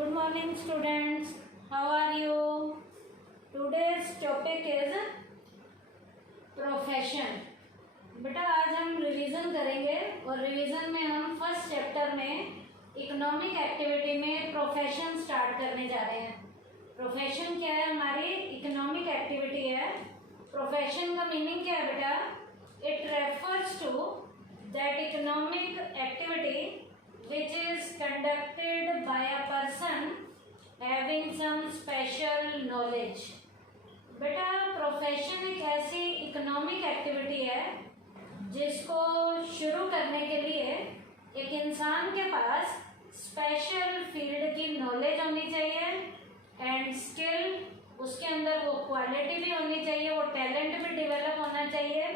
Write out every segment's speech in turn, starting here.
Good morning students. How are you? Today's topic is profession. बेटा आज हम revision करेंगे और रिवीजन में हम फर्स्ट चैप्टर में इकोनॉमिक एक्टिविटी में प्रोफेशन स्टार्ट करने जा रहे हैं. प्रोफेशन क्या है? हमारी इकोनॉमिक एक्टिविटी है. प्रोफेशन का मीनिंग क्या है बेटा? It refers to that economic activity which is conducted by a person having some special knowledge. बेटा प्रोफेशन एक ऐसी इकोनॉमिक एक्टिविटी है जिसको शुरू करने के लिए एक इंसान के पास स्पेशल फील्ड की नॉलेज होनी चाहिए एंड स्किल, उसके अंदर वो क्वालिटी भी होनी चाहिए, वो टैलेंट भी डेवलप होना चाहिए,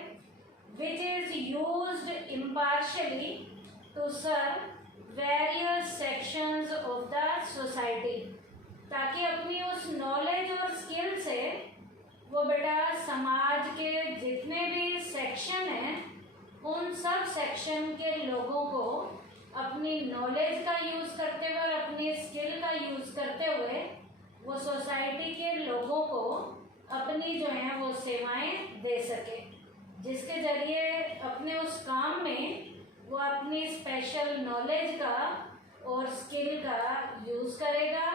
which is used impartially to serve various sections of the society, ताकि अपनी उस नॉलेज और स्किल से वो बेटा समाज के जितने भी सेक्शन हैं उन सब सेक्शन के लोगों को अपनी नॉलेज का यूज़ करते हुए और अपनी स्किल का यूज़ करते हुए वो सोसाइटी के लोगों को अपनी जो है वो सेवाएं दे सके, जिसके ज़रिए अपने उस काम में वो अपनी स्पेशल नॉलेज का और स्किल का यूज़ करेगा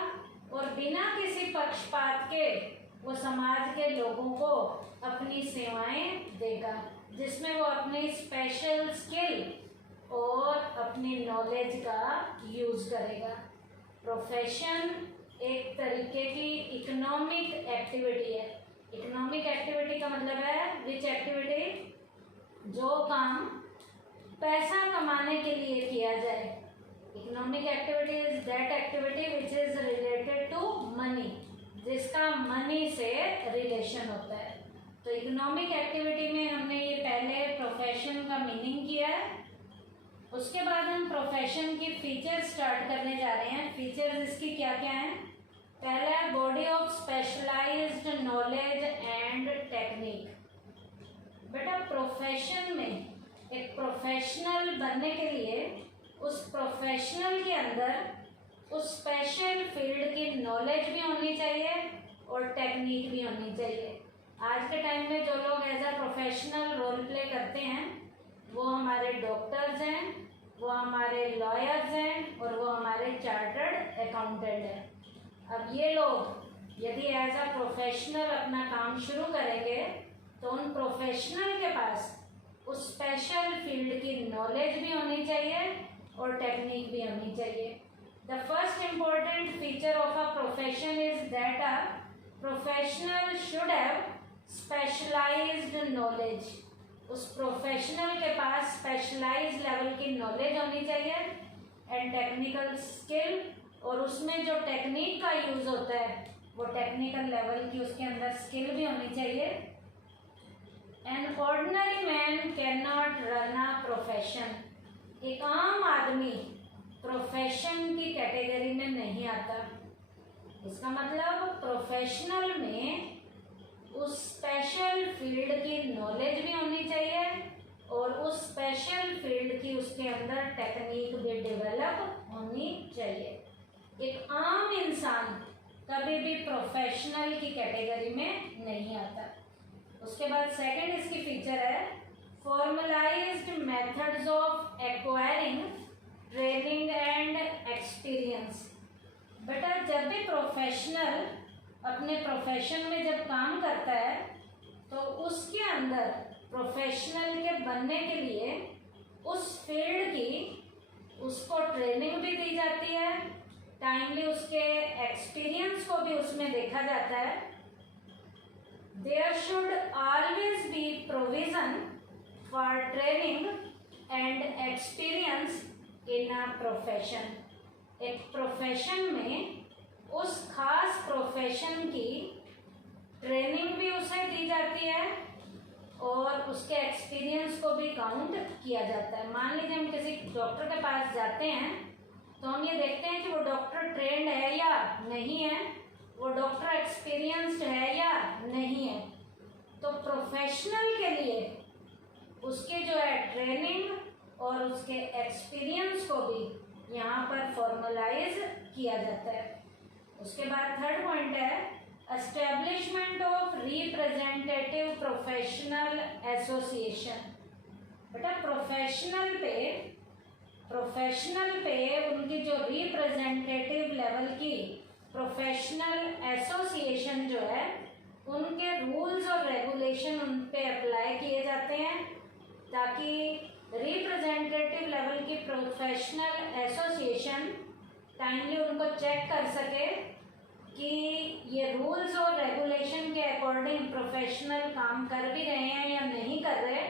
और बिना किसी पक्षपात के वो समाज के लोगों को अपनी सेवाएं देगा, जिसमें वो अपनी स्पेशल स्किल और अपनी नॉलेज का यूज़ करेगा. प्रोफेशन एक तरीके की इकोनॉमिक एक्टिविटी है. इकोनॉमिक एक्टिविटी का मतलब है विच एक्टिविटी, जो काम पैसा कमाने के लिए किया जाए. Economic activity is that activity which is related to money, जिसका मनी से रिलेशन होता है. तो इकोनॉमिक एक्टिविटी में हमने ये पहले प्रोफेशन का मीनिंग किया है. उसके बाद हम प्रोफेशन की फीचर्स स्टार्ट करने जा रहे हैं. फीचर्स इसकी क्या क्या हैं? पहला है body of specialised knowledge and technique. बेटा प्रोफेशन में एक प्रोफेशनल बनने के लिए उस प्रोफेशनल के अंदर उस स्पेशल फील्ड की नॉलेज भी होनी चाहिए और टेक्निक भी होनी चाहिए. आज के टाइम में जो लोग as a professional role play करते हैं वो हमारे डॉक्टर्स हैं, वो हमारे लॉयर्स हैं और वो हमारे चार्टर्ड अकाउंटेंट हैं. अब ये लोग यदि एज अ प्रोफेशनल अपना काम शुरू करेंगे तो उन प्रोफेशनल के पास उस स्पेशल फील्ड की नॉलेज भी होनी चाहिए और टेक्निक भी होनी चाहिए. The first important feature of a profession is that a professional should have specialized knowledge. उस प्रोफेशनल के पास स्पेशलाइज्ड लेवल की नॉलेज होनी चाहिए एंड टेक्निकल स्किल, और उसमें जो टेक्निक का यूज़ होता है वो टेक्निकल लेवल की उसके अंदर स्किल भी होनी चाहिए. An ordinary man cannot run a profession. एक आम आदमी प्रोफेशन की कैटेगरी में नहीं आता. इसका मतलब प्रोफेशनल में उस स्पेशल फील्ड की नॉलेज भी होनी चाहिए और उस स्पेशल फील्ड की उसके अंदर टेक्निक भी डेवलप होनी चाहिए. एक आम इंसान कभी भी प्रोफेशनल की कैटेगरी में नहीं आता. उसके बाद सेकंड इसकी फीचर है formalised methods of acquiring training and experience. बेटा जब भी प्रोफेशनल अपने प्रोफेशन में जब काम करता है तो उसके अंदर प्रोफेशनल के बनने के लिए उस फील्ड की उसको ट्रेनिंग भी दी जाती है, टाइमली उसके एक्सपीरियंस को भी उसमें देखा जाता है. There should always be provision for training and experience in a profession. एक प्रोफेशन में उस खास प्रोफेशन की ट्रेनिंग भी उसे दी जाती है और उसके एक्सपीरियंस को भी काउंट किया जाता है. मान लीजिए हम किसी डॉक्टर के पास जाते हैं तो हम ये देखते हैं कि वो डॉक्टर ट्रेंड है या नहीं है, वो डॉक्टर एक्सपीरियंस्ड है या नहीं है. तो प्रोफेशनल के लिए उसके जो है ट्रेनिंग और उसके एक्सपीरियंस को भी यहाँ पर फॉर्मलाइज किया जाता है। उसके बाद थर्ड पॉइंट है establishment of representative professional association. बेटा प्रोफेशनल पे उनकी जो रिप्रेजेंटेटिव लेवल की प्रोफेशनल एसोसिएशन जो है उनके रूल्स और रेगुलेशन उन पे अप्लाई किए जाते हैं, ताकि रिप्रेजेंटेटिव लेवल की प्रोफेशनल एसोसिएशन टाइमली उनको चेक कर सके कि ये रूल्स और रेगुलेशन के अकॉर्डिंग प्रोफेशनल काम कर भी रहे हैं या नहीं कर रहे।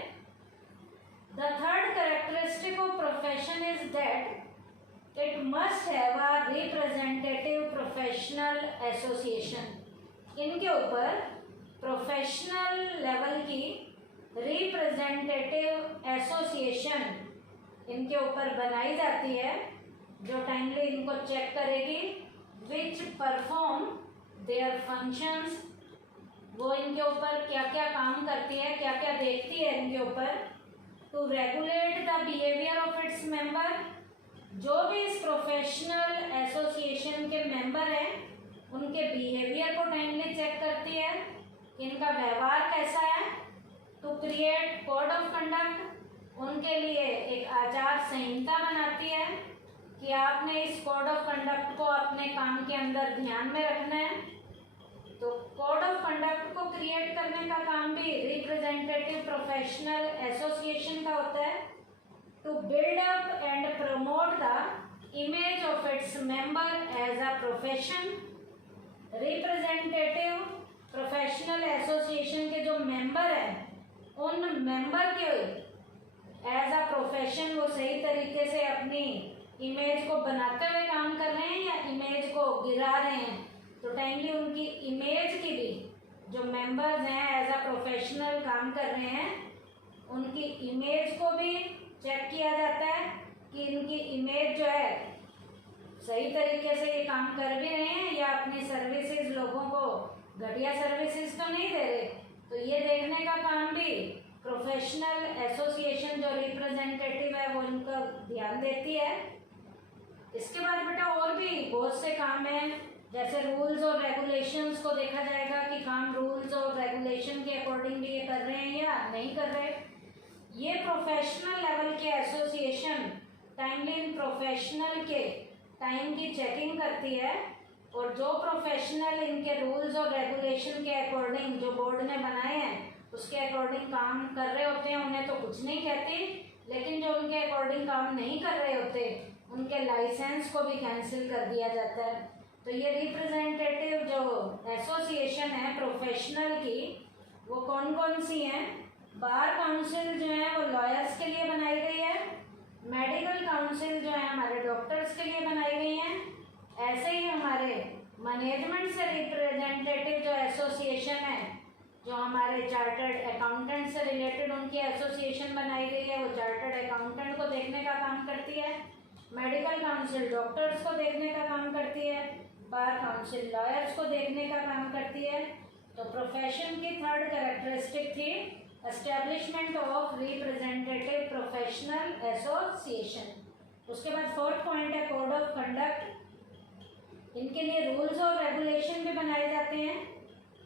The third characteristic of profession is that it must have a representative professional association. इनके ऊपर प्रोफेशनल लेवल की रिप्रेजेंटेटिव एसोसिएशन इनके ऊपर बनाई जाती है, जो टाइमली इनको चेक करेगी विच परफॉर्म देयर फंक्शंस। वो इनके ऊपर क्या क्या काम करती है, क्या क्या देखती है इनके ऊपर। To regulate the behaviour of its member. जो भी इस प्रोफेशनल एसोसिएशन के मेंबर हैं उनके बिहेवियर को टाइमली चेक करती है, इनका व्यवहार कैसा है। To create code of conduct. उनके लिए एक आचार संहिता बनाती है कि आपने इस कोड ऑफ कंडक्ट को अपने काम के अंदर ध्यान में रखना है। तो कोड ऑफ कंडक्ट को क्रिएट करने का काम भी रिप्रेजेंटेटिव प्रोफेशनल एसोसिएशन का होता है। To build up and promote the image of its member as a profession. Representative professional association के जो मेंबर हैं उन मेंबर के एज अ प्रोफेशन वो सही तरीके से अपनी इमेज को बनाते हुए काम कर रहे हैं या इमेज को गिरा रहे हैं। तो टाइमली उनकी इमेज की भी जो मेंबर्स हैं एज अ प्रोफेशनल काम कर रहे हैं उनकी इमेज को भी चेक किया जाता है कि इनकी इमेज जो है सही तरीके से ये काम कर भी रहे हैं या अपनी सर्विसेज लोगों को घटिया सर्विसेज तो नहीं दे रहे। तो ये देखने का काम भी प्रोफेशनल एसोसिएशन जो रिप्रेजेंटेटिव है वो इनका ध्यान देती है। इसके बाद बेटा और भी बहुत से काम हैं, जैसे रूल्स और रेगुलेशंस को देखा जाएगा कि काम रूल्स और रेगुलेशन के अकॉर्डिंग ये कर रहे हैं या नहीं कर रहे। ये प्रोफेशनल लेवल के एसोसिएशन टाइमली इन प्रोफेशनल के टाइम की चेकिंग करती है, और जो प्रोफेशनल इनके रूल्स और रेगुलेशन के अकॉर्डिंग जो बोर्ड ने बनाए हैं उसके अकॉर्डिंग काम कर रहे होते हैं उन्हें तो कुछ नहीं कहती, लेकिन जो उनके अकॉर्डिंग काम नहीं कर रहे होते उनके लाइसेंस को भी कैंसिल कर दिया जाता है। तो ये रिप्रेजेंटेटिव जो एसोसिएशन है प्रोफेशनल की वो कौन कौन सी हैं। बार काउंसिल जो है वो लॉयर्स के लिए बनाई गई है। मेडिकल काउंसिल जो है हमारे डॉक्टर्स के लिए बनाई गई हैं। ऐसे ही हमारे मैनेजमेंट से रिप्रेजेंटेटिव जो एसोसिएशन है जो हमारे चार्टर्ड अकाउंटेंट से रिलेटेड उनकी एसोसिएशन बनाई गई है, वो चार्टर्ड अकाउंटेंट को देखने का काम करती है। मेडिकल काउंसिल डॉक्टर्स को देखने का काम करती है। बार काउंसिल लॉयर्स को देखने का काम करती है। तो प्रोफेशन की थर्ड कैरेक्टरिस्टिक थी establishment of representative professional association. उसके बाद फोर्थ पॉइंट है कोड ऑफ कंडक्ट। इनके लिए रूल्स और रेगुलेशन भी बनाए जाते हैं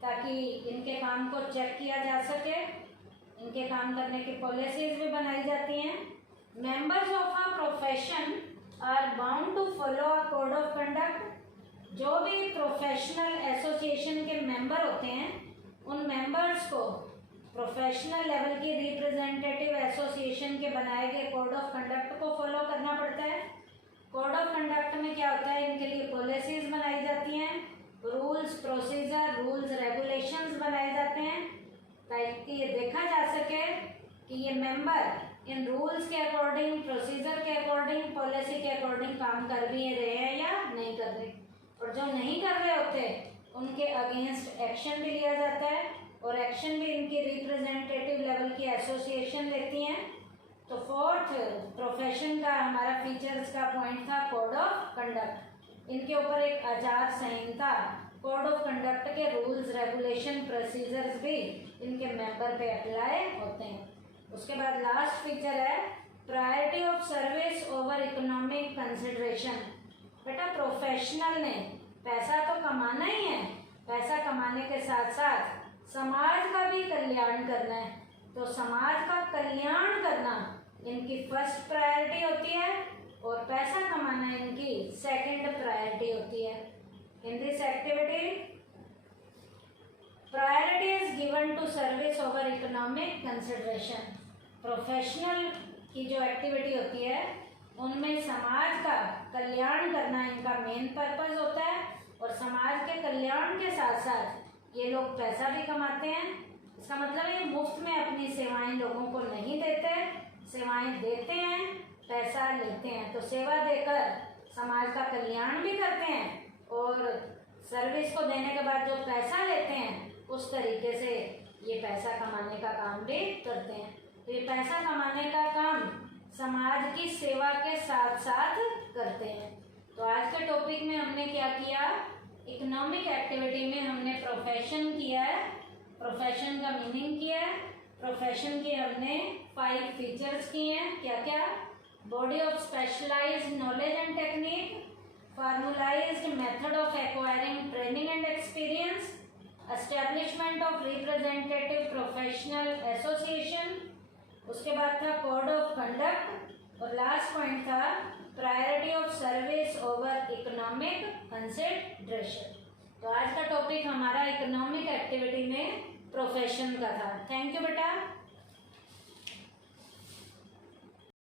ताकि इनके काम को चेक किया जा सके। इनके काम करने की पॉलिसीज भी बनाई जाती हैं। Members of a profession are bound to follow a code of conduct. जो भी प्रोफेशनल एसोसिएशन के मेंबर होते हैं उन मेंबर्स को प्रोफेशनल लेवल की रिप्रेजेंटेटिव एसोसिएशन के बनाए गए कोड ऑफ कंडक्ट को फॉलो करना पड़ता है। कोड ऑफ कंडक्ट में क्या होता है, इनके लिए पॉलिसीज बनाई जाती हैं, रूल्स प्रोसीजर रूल्स रेगुलेशंस बनाए जाते हैं ताकि ये देखा जा सके कि ये मेंबर इन रूल्स के अकॉर्डिंग प्रोसीजर के अकॉर्डिंग पॉलिसी के अकॉर्डिंग काम कर भी रहे हैं या नहीं कर रहे। और जो नहीं कर रहे होते उनके अगेंस्ट एक्शन भी लिया जाता है, और एक्शन भी इनकी रिप्रेजेंटेटिव लेवल की एसोसिएशन लेती हैं। तो फोर्थ प्रोफेशन का हमारा फीचर्स का पॉइंट था कोड ऑफ कंडक्ट। इनके ऊपर एक आचार संहिता कोड ऑफ कंडक्ट के रूल्स रेगुलेशन प्रोसीजर्स भी इनके मेंबर पे अप्लाई होते हैं। उसके बाद लास्ट फीचर है priority of service over economic consideration. बेटा प्रोफेशनल ने पैसा तो कमाना ही है, पैसा कमाने के साथ साथ समाज का भी कल्याण करना है। तो समाज का कल्याण करना इनकी फर्स्ट प्रायोरिटी होती है और पैसा कमाना इनकी सेकंड प्रायोरिटी होती है। In this activity priority is given to service over economic consideration. Professional की जो एक्टिविटी होती है उनमें समाज का कल्याण करना इनका मेन पर्पस होता है और समाज के कल्याण के साथ साथ ये लोग पैसा भी कमाते हैं। इसका मतलब है ये मुफ्त में अपनी सेवाएं लोगों को नहीं देते, सेवाएं देते हैं, पैसा लेते हैं। तो सेवा देकर समाज का कल्याण भी करते हैं और सर्विस को देने के बाद जो पैसा लेते हैं उस तरीके से ये पैसा कमाने का काम भी करते हैं। तो ये पैसा कमाने का काम समाज की सेवा के साथ साथ करते हैं। तो आज के टॉपिक में हमने क्या किया, इकोनॉमिक एक्टिविटी में हमने प्रोफेशन किया है, प्रोफेशन का मीनिंग किया है, प्रोफेशन के हमने 5 फीचर्स किए हैं। क्या क्या, body of specialised knowledge and technique, formulised method of acquiring training and experience, establishment of representative professional association, उसके बाद था कोड ऑफ कंडक्ट और लास्ट पॉइंट था priority of service over economic consideration. तो आज का टॉपिक हमारा इकोनॉमिक एक्टिविटी में प्रोफेशन का था। थैंक यू बेटा।